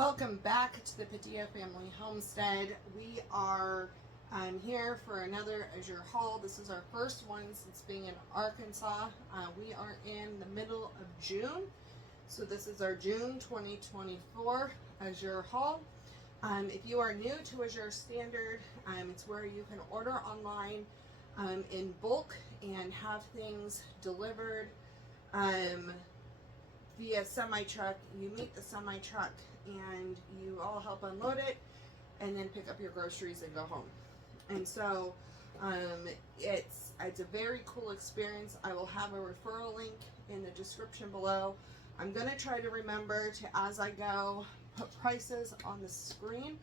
Welcome back to the Padilla Family Homestead. We are here for another Azure haul. This is our first one since being in Arkansas. We are in the middle of June, so this is our June 2024 Azure haul. If you are new to Azure Standard, it's where you can order online in bulk and have things delivered via semi-truck. You meet the semi-truck and you all help unload it and then pick up your groceries and go home. And so it's a very cool experience. I will have a referral link in the description below. I'm going to try to remember to, as I go, put prices on the screen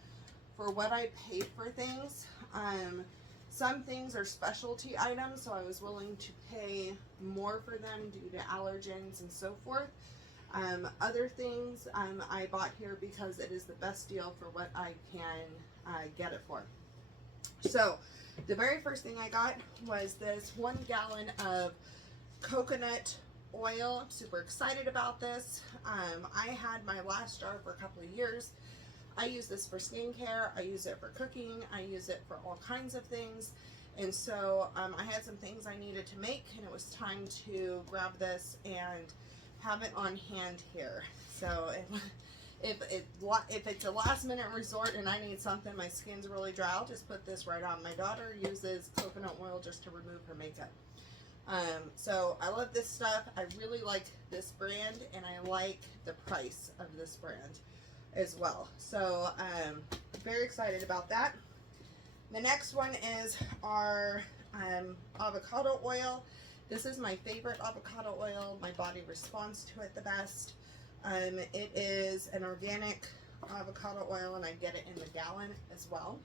for what I paid for things. Some things are specialty items, so I was willing to pay more for them due to allergens and so forth. Other things I bought here because it is the best deal for what I can get it for. So the very first thing I got was this 1 gallon of coconut oil. I'm super excited about this. I had my last jar for a couple of years. I use this for skincare, I use it for cooking, I use it for all kinds of things. And so I had some things I needed to make, and it was time to grab this and have it on hand here. So if it's a last minute resort and I need something, my skin's really dry, I'll just put this right on. My daughter uses coconut oil just to remove her makeup. So I love this stuff. I really like this brand, and I like the price of this brand as well. So very excited about that. The next one is our avocado oil. This is my favorite avocado oil. My body responds to it the best. It is an organic avocado oil, and I get it in the gallon as well.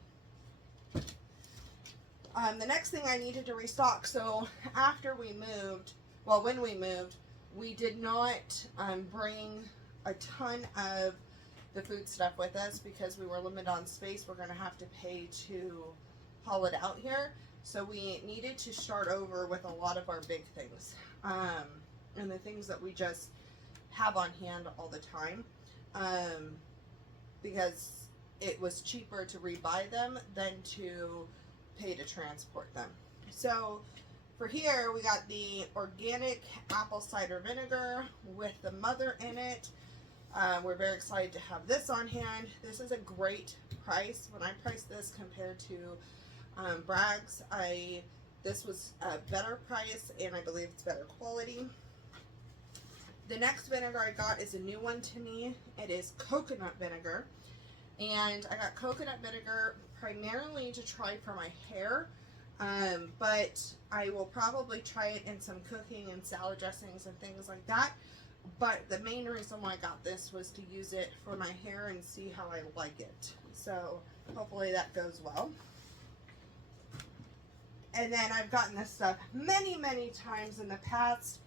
The next thing I needed to restock, so after we moved, well, when we moved, we did not bring a ton of the food stuff with us because we were limited on space. We're going to have to pay to haul it out here. So we needed to start over with a lot of our big things and the things that we just have on hand all the time because it was cheaper to rebuy them than to pay to transport them. So for here, we got the organic apple cider vinegar with the mother in it. We're very excited to have this on hand. This is a great price. When I priced this compared to Bragg's, this was a better price, and I believe it's better quality. The next vinegar I got is a new one to me. It is coconut vinegar, and I got coconut vinegar primarily to try for my hair, but I will probably try it in some cooking and salad dressings and things like that. But the main reason why I got this was to use it for my hair and see how I like it. So hopefully that goes well. And then I've gotten this stuff many times in the past.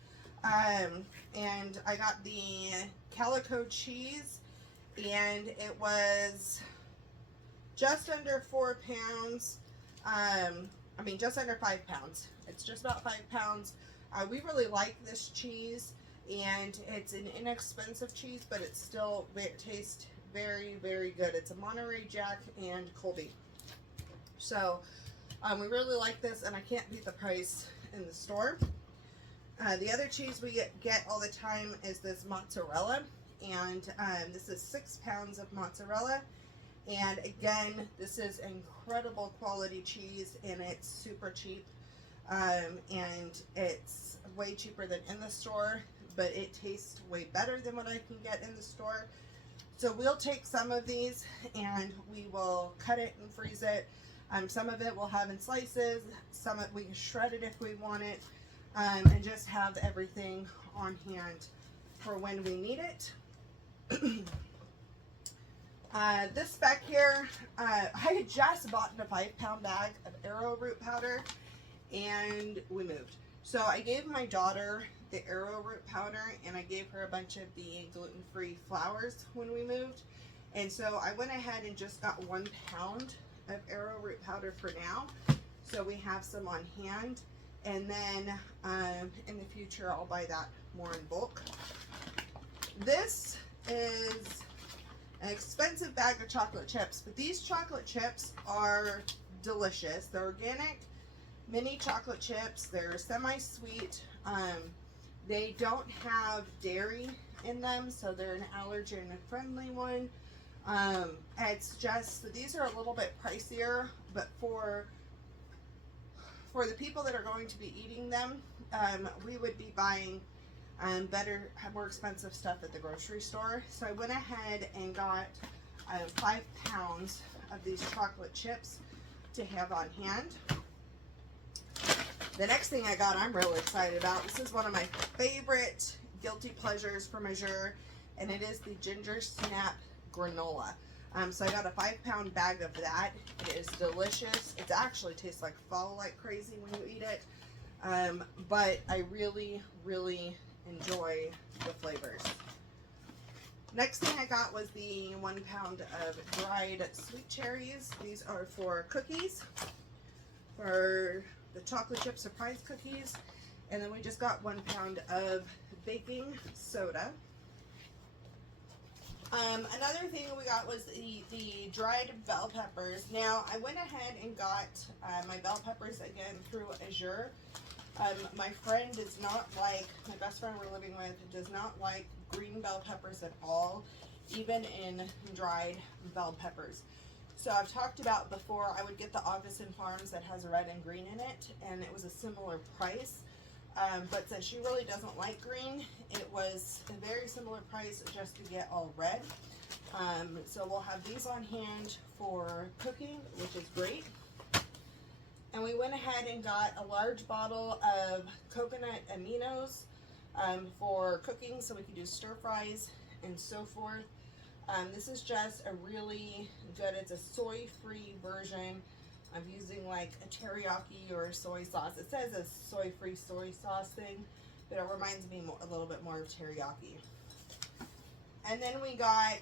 And I got the calico cheese, and it was just under 4 pounds. I mean, just under 5 pounds. It's just about 5 pounds. We really like this cheese, and it's an inexpensive cheese, but it tastes very good. It's a Monterey Jack and Colby. So we really like this, and I can't beat the price in the store. The other cheese we get all the time is this mozzarella, and this is 6 pounds of mozzarella. And again, this is incredible quality cheese, and it's super cheap, and it's way cheaper than in the store, but it tastes way better than what I can get in the store. So we'll take some of these and we will cut it and freeze it. Some of it we'll have in slices, some of it we can shred it if we want it, and just have everything on hand for when we need it. This back here, I had just bought a 5-pound bag of arrowroot powder, and we moved. So I gave my daughter the arrowroot powder, and I gave her a bunch of the gluten-free flours when we moved. And so I went ahead and just got 1 pound of arrowroot powder for now, so we have some on hand. And then in the future, I'll buy that more in bulk. This is an expensive bag of chocolate chips, but these chocolate chips are delicious. They're organic mini chocolate chips. They're semi-sweet. They don't have dairy in them, so they're an allergen friendly one. It's just, these are a little bit pricier, but for the people that are going to be eating them, we would be buying better, more expensive stuff at the grocery store. So I went ahead and got 5 pounds of these chocolate chips to have on hand. The next thing I got, I'm really excited about. This is one of my favorite guilty pleasures from Azure, and it is the Ginger Snap Granola. So I got a 5-pound bag of that. It is delicious. It actually tastes like fall like crazy when you eat it. But I really, really enjoy the flavors. Next thing I got was the 1 pound of dried sweet cherries. These are for cookies, for the chocolate chip surprise cookies. And then we just got 1 pound of baking soda. Another thing we got was the dried bell peppers. Now, I went ahead and got my bell peppers again through Azure. My friend does not like, my best friend we're living with, does not like green bell peppers at all, even in dried bell peppers. So I've talked about before, I would get the Augustin Farms that has red and green in it, and it was a similar price. But since she really doesn't like green, it was a very similar price just to get all red. So we'll have these on hand for cooking, which is great. And we went ahead and got a large bottle of coconut aminos for cooking, so we can do stir fries and so forth. This is just a really good, it's a soy-free version. I'm using like a teriyaki or a soy sauce. It says a soy-free soy sauce thing, but it reminds me a little bit more of teriyaki. And then we got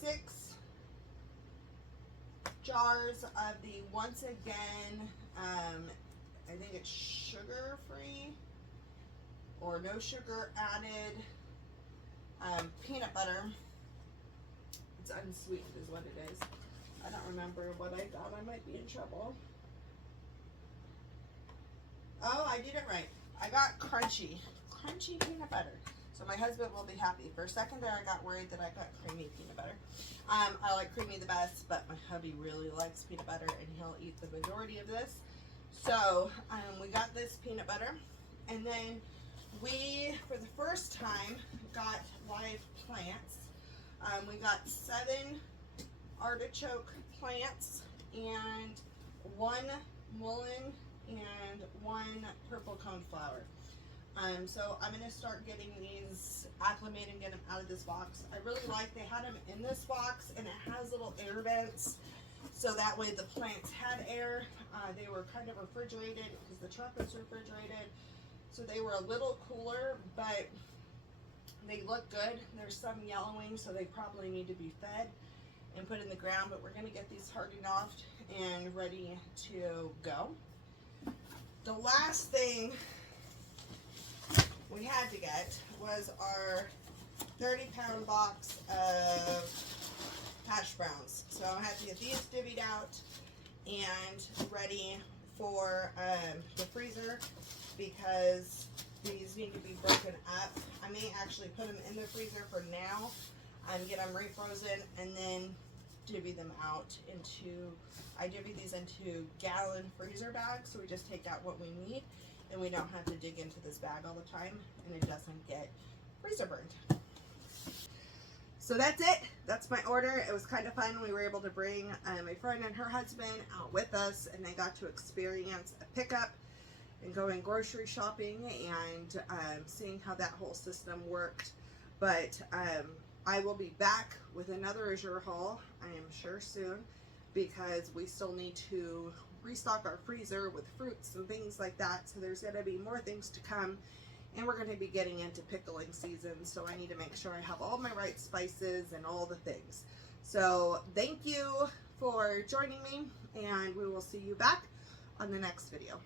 6 jars of the, once again, I think it's sugar-free or no sugar added peanut butter. It's unsweetened is what it is. I don't remember what I got. I might be in trouble. Oh, I did it right. I got crunchy peanut butter. So my husband will be happy. For a second there, I got worried that I got creamy peanut butter. I like creamy the best, but my hubby really likes peanut butter, and he'll eat the majority of this. So we got this peanut butter, and then we, for the first time, got live plants. We got 7 artichoke plants and 1 mullein and 1 purple coneflower. So I'm going to start getting these acclimated and get them out of this box. I really like, they had them in this box, and it has little air vents, so that way the plants had air. They were kind of refrigerated because the truck was refrigerated, so they were a little cooler, but they look good. There's some yellowing, so they probably need to be fed and put in the ground, but we're going to get these hardened off and ready to go. The last thing we had to get was our 30-pound box of hash browns. So I had to get these divvied out and ready for the freezer, because these need to be broken up. I may actually put them in the freezer for now and get them refrozen, and then divvy them out into, I divvy these into gallon freezer bags, so we just take out what we need and we don't have to dig into this bag all the time, and it doesn't get freezer burned. So that's it. That's my order. It was kind of fun. We were able to bring my friend and her husband out with us, and they got to experience a pickup and going grocery shopping and seeing how that whole system worked. But I will be back with another Azure haul, I am sure, soon, because we still need to restock our freezer with fruits and things like that. So there's going to be more things to come, and we're going to be getting into pickling season, so I need to make sure I have all my right spices and all the things. So thank you for joining me, and we will see you back on the next video.